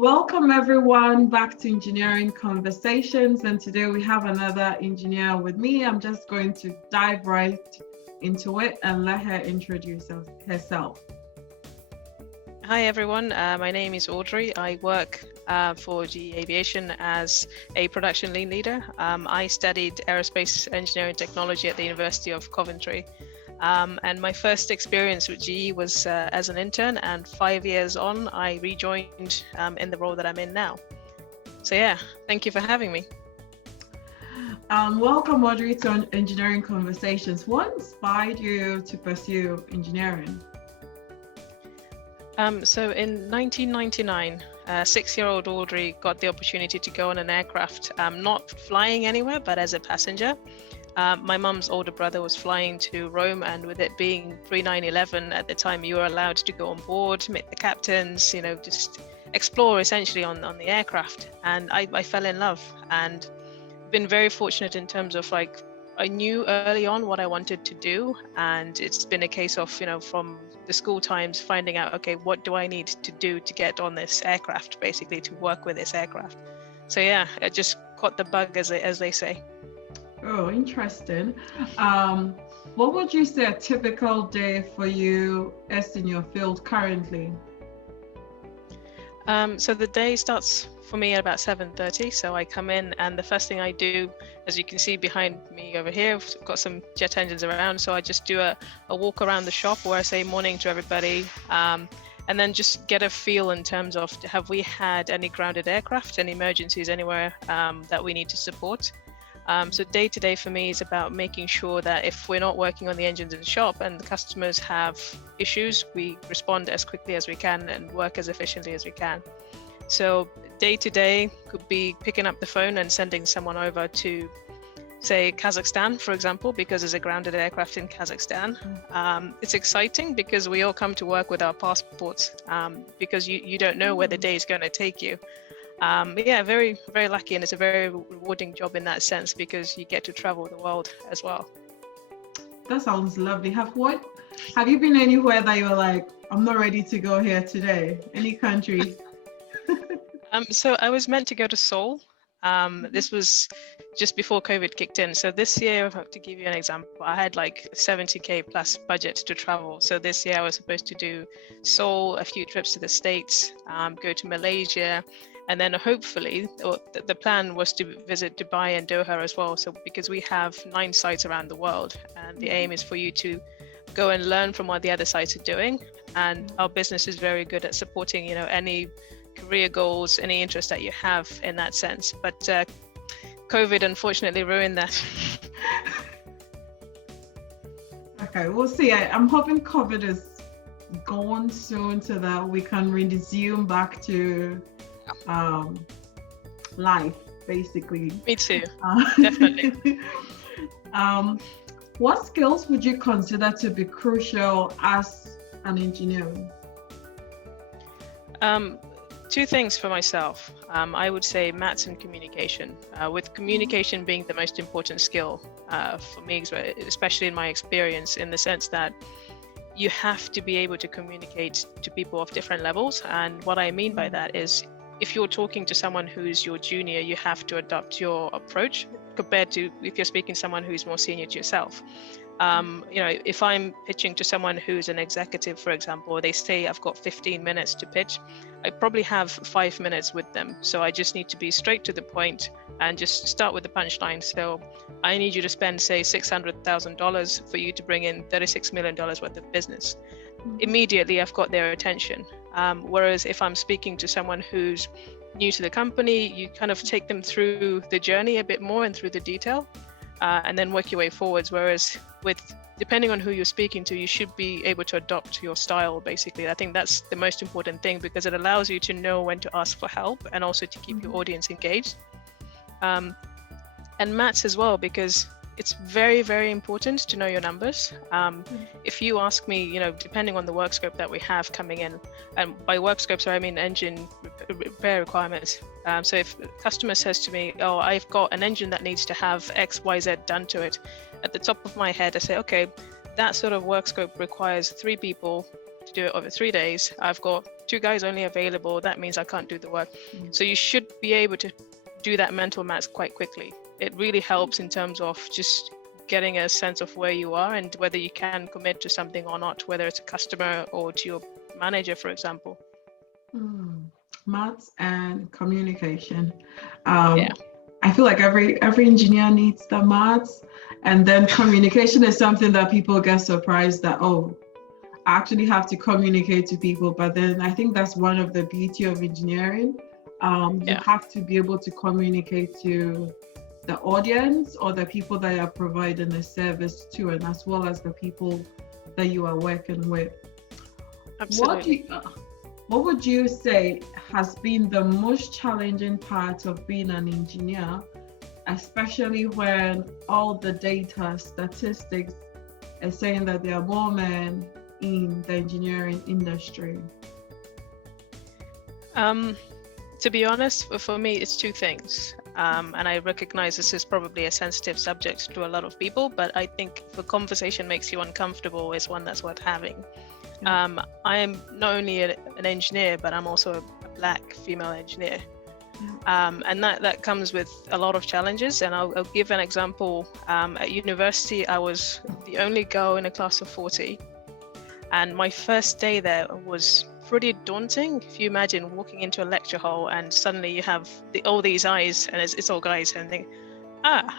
Welcome everyone back to Engineering Conversations, and today we have another engineer with me. I'm just going to dive right into it and let her introduce herself. Hi everyone, my name is Audrey. I work for GE Aviation as a production lean leader. I studied aerospace engineering technology at the University of Coventry. And my first experience with GE was as an intern, and 5 years on, I rejoined in the role that I'm in now. So yeah, thank you for having me. Welcome Audrey to Engineering Conversations. What inspired you to pursue engineering? So in 1999, 6-year-old Audrey got the opportunity to go on an aircraft, not flying anywhere, but as a passenger. My mum's older brother was flying to Rome, and with it being pre-9/11 at the time, you were allowed to go on board, meet the captains, just explore essentially on the aircraft. And I fell in love, and been very fortunate in terms of I knew early on what I wanted to do, and it's been a case of, from the school times, finding out, okay, what do I need to do to get on this aircraft, basically to work with this aircraft. So yeah, I just caught the bug, as they say. Oh, interesting. What would you say a typical day for you is in your field currently? So the day starts for me at about 7:30. So I come in, and the first thing I do, as you can see behind me over here, I've got some jet engines around. So I just do a walk around the shop where I say morning to everybody, and then just get a feel in terms of, have we had any grounded aircraft, any emergencies anywhere that we need to support. So day to day for me is about making sure that if we're not working on the engines in the shop and the customers have issues, we respond as quickly as we can and work as efficiently as we can. So day to day could be picking up the phone and sending someone over to, say, Kazakhstan, for example, because there's a grounded aircraft in Kazakhstan. It's exciting because we all come to work with our passports, because you don't know where the day is going to take you. But yeah, very, very lucky, and it's a very rewarding job in that sense because you get to travel the world as well. That sounds lovely. Have you been anywhere that you're like, I'm not ready to go here today? Any country? So I was meant to go to Seoul. This was just before COVID kicked in. So this year, to give you an example, I had like 70K plus budget to travel. So this year I was supposed to do Seoul, a few trips to the States, go to Malaysia, and then hopefully, the plan was to visit Dubai and Doha as well. So because we have 9 sites around the world, and the aim is for you to go and learn from what the other sites are doing. And our business is very good at supporting, any career goals, any interest that you have in that sense. But COVID unfortunately ruined that. Okay, we'll see. I'm hoping COVID is gone soon so that we can resume back to life, basically. Me too, definitely. What skills would you consider to be crucial as an engineer? 2 things for myself. I would say maths and communication, with communication being the most important skill for me, especially in my experience, in the sense that you have to be able to communicate to people of different levels. And what I mean by that is, if you're talking to someone who's your junior, you have to adopt your approach compared to if you're speaking to someone who's more senior to yourself. If I'm pitching to someone who's an executive, for example, they say I've got 15 minutes to pitch, I probably have 5 minutes with them. So I just need to be straight to the point and just start with the punchline. So I need you to spend, say, $600,000 for you to bring in $36 million worth of business. Immediately, I've got their attention. Whereas if I'm speaking to someone who's new to the company, you kind of take them through the journey a bit more and through the detail, and then work your way forwards. Whereas depending on who you're speaking to, you should be able to adopt your style, basically. I think that's the most important thing, because it allows you to know when to ask for help and also to keep your audience engaged. And maths as well, because it's very, very important to know your numbers. If you ask me, depending on the work scope that we have coming in, and by work scopes, I mean engine repair requirements. So if a customer says to me, oh, I've got an engine that needs to have X, Y, Z done to it, at the top of my head, I say, okay, that sort of work scope requires 3 people to do it over 3 days. I've got two guys only available, that means I can't do the work. Mm. So you should be able to do that mental maths quite quickly. It really helps in terms of just getting a sense of where you are and whether you can commit to something or not, whether it's a customer or to your manager, for example. Maths and communication. Yeah. I feel like every engineer needs the maths, and then communication is something that people get surprised that, oh, I actually have to communicate to people. But then I think that's one of the beauty of engineering. You have to be able to communicate to the audience or the people that are providing the service to, and as well as the people that you are working with. Absolutely. What would you say has been the most challenging part of being an engineer, especially when all the data, statistics are saying that there are more men in the engineering industry? To be honest, for me, it's two things. And I recognize this is probably a sensitive subject to a lot of people, but I think if a conversation makes you uncomfortable, it's one that's worth having. I am not only an engineer, but I'm also a Black female engineer. And that comes with a lot of challenges. And I'll give an example. At university, I was the only girl in a class of 40. And my first day there was pretty daunting. If you imagine walking into a lecture hall and suddenly you have all these eyes and it's all guys and think,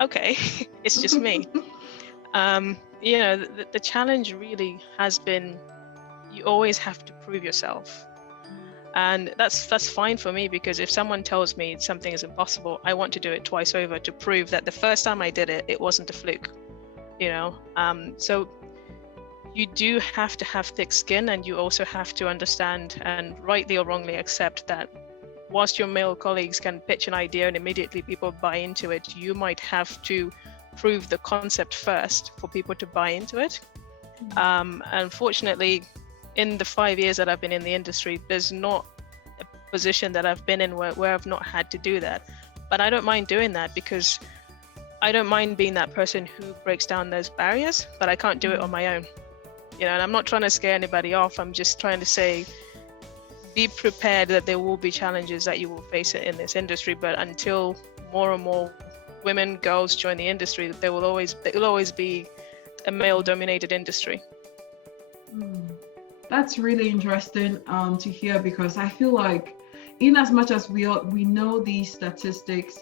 okay, it's just me. The challenge really has been, you always have to prove yourself. And that's fine for me, because if someone tells me something is impossible, I want to do it twice over to prove that the first time I did it, it wasn't a fluke, So you do have to have thick skin, and you also have to understand and rightly or wrongly accept that whilst your male colleagues can pitch an idea and immediately people buy into it, you might have to prove the concept first for people to buy into it. Unfortunately, in the 5 years that I've been in the industry, there's not a position that I've been in where I've not had to do that. But I don't mind doing that, because I don't mind being that person who breaks down those barriers, but I can't do it on my own. And I'm not trying to scare anybody off. I'm just trying to say, be prepared that there will be challenges that you will face in this industry. But until more and more women, girls join the industry, there will always be a male-dominated industry. That's really interesting to hear, because I feel like, in as much as we know these statistics,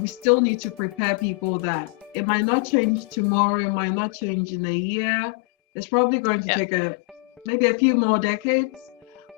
we still need to prepare people that it might not change tomorrow, it might not change in a year. It's probably going to take maybe a few more decades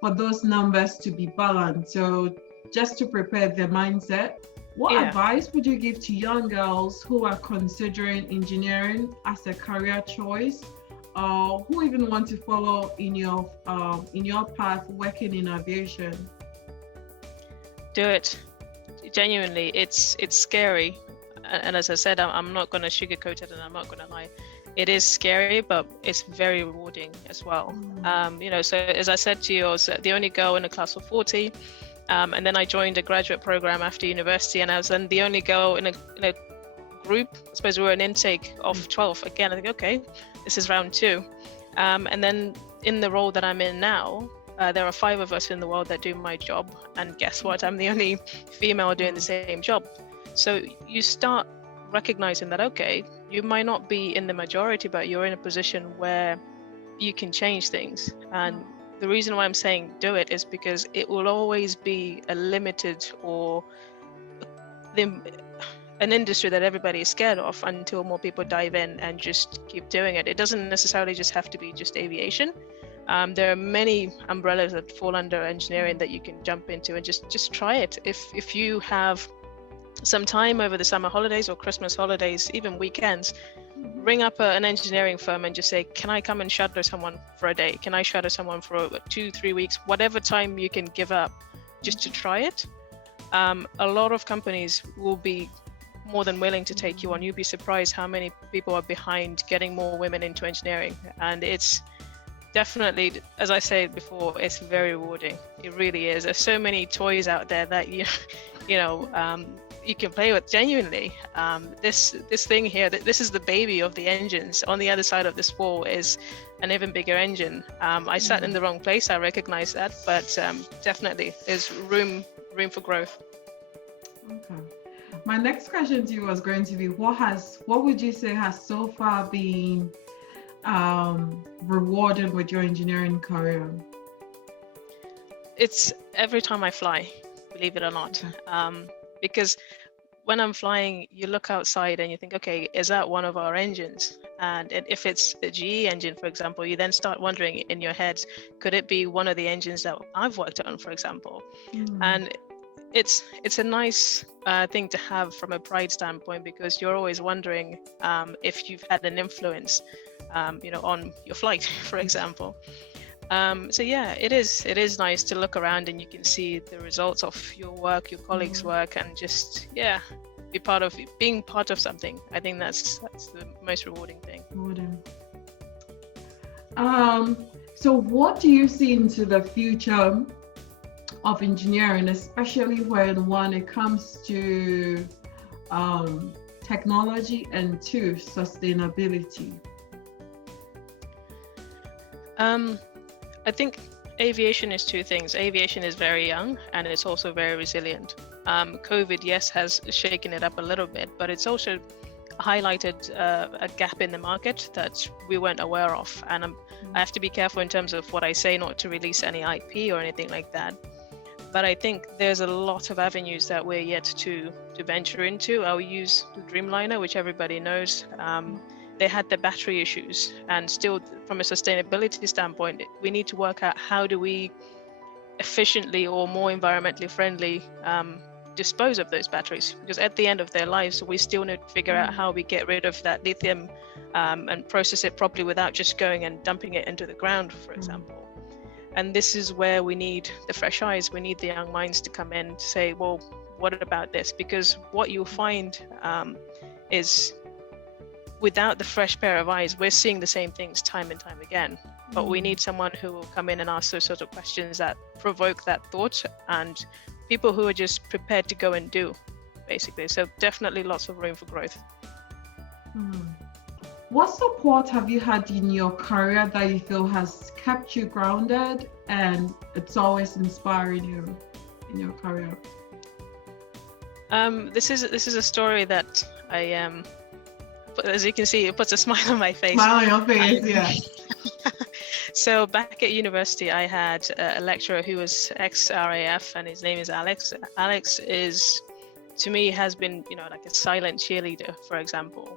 for those numbers to be balanced. So just to prepare their mindset, what advice would you give to young girls who are considering engineering as a career choice, or who even want to follow in your path working in aviation? Do it. Genuinely, it's scary. And as I said, I'm not going to sugarcoat it, and I'm not going to lie. It is scary, but it's very rewarding as well. So as I said to you, I was the only girl in a class of 40. And then I joined a graduate program after university, and I was then the only girl in a group. I suppose we were an intake of 12. Again, I think, okay, this is round 2. And then in the role that I'm in now, there are 5 of us in the world that do my job. And guess what? I'm the only female doing the same job. So you start recognizing that, okay, you might not be in the majority, but you're in a position where you can change things. And the reason why I'm saying do it is because it will always be a limited or an industry that everybody is scared of until more people dive in and just keep doing it. It doesn't necessarily just have to be just aviation. There are many umbrellas that fall under engineering that you can jump into and just try it. If you have some time over the summer holidays or Christmas holidays, even weekends, ring up an engineering firm and just say, can I come and shadow someone for a day? Can I shadow someone for 2-3 weeks? Whatever time you can give up just to try it. A lot of companies will be more than willing to take you on. You'll be surprised how many people are behind getting more women into engineering. And it's definitely, as I said before, it's very rewarding. It really is. There's so many toys out there that you can play with. Genuinely, this thing here, this is the baby of the engines. On the other side of this wall is an even bigger engine. I sat in the wrong place, I recognize that, but definitely there's room for growth. Okay. My next question to you was going to be, what would you say has so far been rewarding with your engineering career? It's every time I fly, believe it or not. Okay. Because when I'm flying, you look outside and you think, okay, is that one of our engines? And if it's the GE engine, for example, you then start wondering in your head, could it be one of the engines that I've worked on, for example? And it's a nice thing to have from a pride standpoint, because you're always wondering if you've had an influence, on your flight, for example. So yeah, it is nice to look around and you can see the results of your work, your colleagues' work, and just being part of something. I think that's the most rewarding thing. So what do you see into the future of engineering, especially when it comes to technology and to sustainability? I think aviation is two things. Aviation is very young and it's also very resilient. COVID, yes, has shaken it up a little bit, but it's also highlighted a gap in the market that we weren't aware of. And I have to be careful in terms of what I say, not to release any IP or anything like that. But I think there's a lot of avenues that we're yet to venture into. I'll use Dreamliner, which everybody knows. They had the battery issues, and still from a sustainability standpoint, we need to work out how do we efficiently or more environmentally friendly dispose of those batteries, because at the end of their lives we still need to figure out how we get rid of that lithium and process it properly without just going and dumping it into the ground, for example. And this is where we need the fresh eyes, we need the young minds to come in to say, well, what about this? Because what you'll find is without the fresh pair of eyes, we're seeing the same things time and time again. But we need someone who will come in and ask those sort of questions that provoke that thought, and people who are just prepared to go and do, basically. So definitely lots of room for growth. What support have you had in your career that you feel has kept you grounded and it's always inspiring you in your career? This is a story that I as you can see, it puts a smile on my face. Smile on your face, yeah. So back at university, I had a lecturer who was ex-RAF, and his name is Alex. Alex to me, has been, like a silent cheerleader, for example.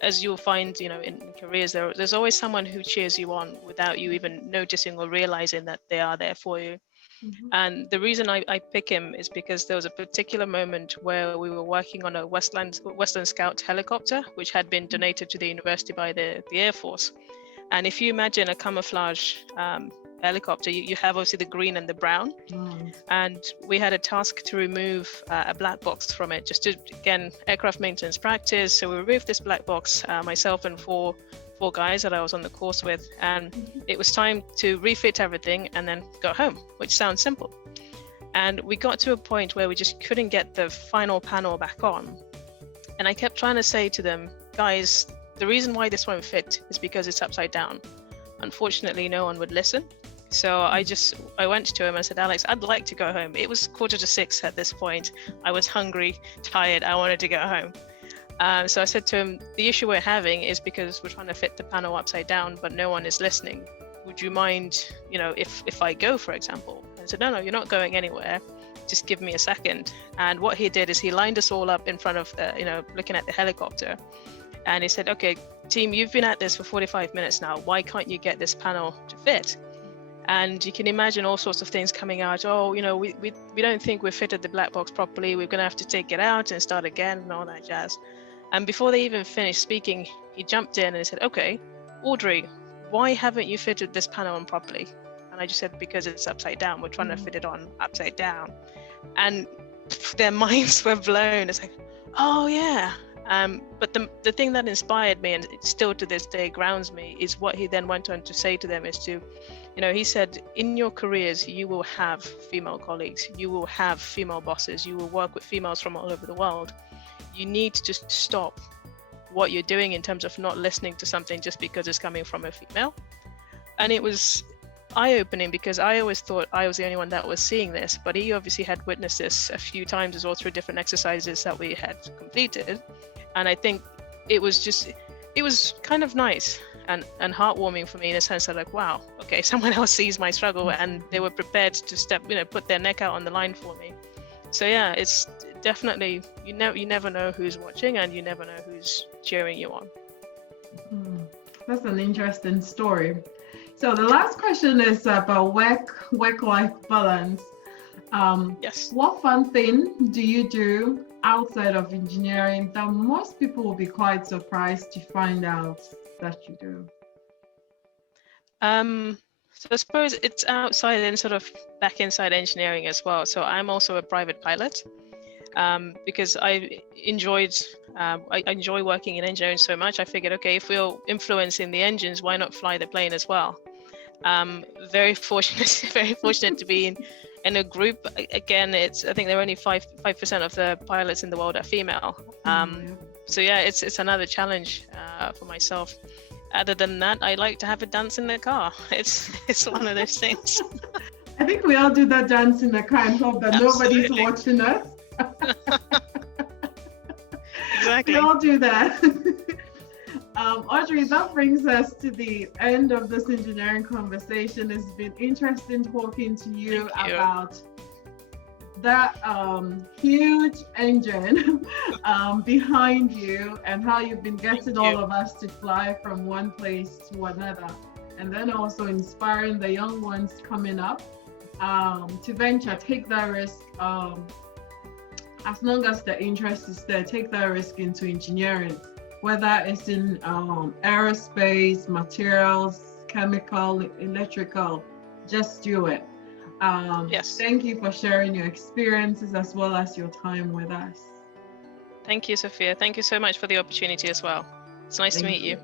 As you'll find, in careers, there's always someone who cheers you on without you even noticing or realizing that they are there for you. And the reason I pick him is because there was a particular moment where we were working on a Western Scout helicopter, which had been donated to the university by the Air Force. And if you imagine a camouflage helicopter, you have obviously the green and the brown. And we had a task to remove a black box from it, just to, again, aircraft maintenance practice. So we removed this black box, myself and four guys that I was on the course with, and it was time to refit everything and then go home, which sounds simple. And we got to a point where we just couldn't get the final panel back on. And I kept trying to say to them, guys, the reason why this won't fit is because it's upside down. Unfortunately, no one would listen. So I went to him and I said, Alex, I'd like to go home. It was 5:45 at this point. I was hungry, tired, I wanted to go home. So I said to him, the issue we're having is because we're trying to fit the panel upside down, but no one is listening. Would you mind, if I go, for example? And I said, no, you're not going anywhere. Just give me a second. And what he did is he lined us all up in front of the, looking at the helicopter. And he said, okay, team, you've been at this for 45 minutes now. Why can't you get this panel to fit? And you can imagine all sorts of things coming out. Oh, we don't think we've fitted the black box properly. We're going to have to take it out and start again and all that jazz. And before they even finished speaking, he jumped in and he said, okay, Audrey, why haven't you fitted this panel on properly? And I just said, because it's upside down. We're trying to fit it on upside down. And their minds were blown. It's like, oh yeah. But the thing that inspired me, and still to this day grounds me, is what he then went on to say to them is to, he said, in your careers, you will have female colleagues, you will have female bosses, you will work with females from all over the world. You need to just stop what you're doing in terms of not listening to something just because it's coming from a female, And it was eye-opening because I always thought I was the only one that was seeing this, but he obviously had witnessed this a few times as well through different exercises that we had completed. And I think it was kind of nice and heartwarming for me in a sense that, like, wow, okay, someone else sees my struggle and they were prepared to put their neck out on the line for me. So yeah, it's definitely, you never know who's watching and you never know who's cheering you on. That's an interesting story. So the last question is about work-life balance. Yes. What fun thing do you do outside of engineering that most people will be quite surprised to find out that you do? So I suppose it's outside and sort of back inside engineering as well. So I'm also a private pilot because I enjoy working in engineering so much. I figured, okay, if we're influencing the engines, why not fly the plane as well? Very fortunate to be in a group. Again, I think there are only 5% of the pilots in the world are female. So yeah, it's another challenge for myself. Other than that, I like to have a dance in the car. It's one of those things. I think we all do that dance in the car and hope that nobody's watching us. Exactly. We all do that. Audrey, that brings us to the end of this engineering conversation. It's been interesting talking to you about that huge engine behind you and how you've been getting all of us to fly from one place to another, and then also inspiring the young ones coming up to venture, take that risk. As long as the interest is there, take that risk into engineering, whether it's in aerospace, materials, chemical, electrical, just do it. Yes. Thank you for sharing your experiences as well as your time with us. Thank you, Sophia. Thank you so much for the opportunity as well. It's nice to meet you.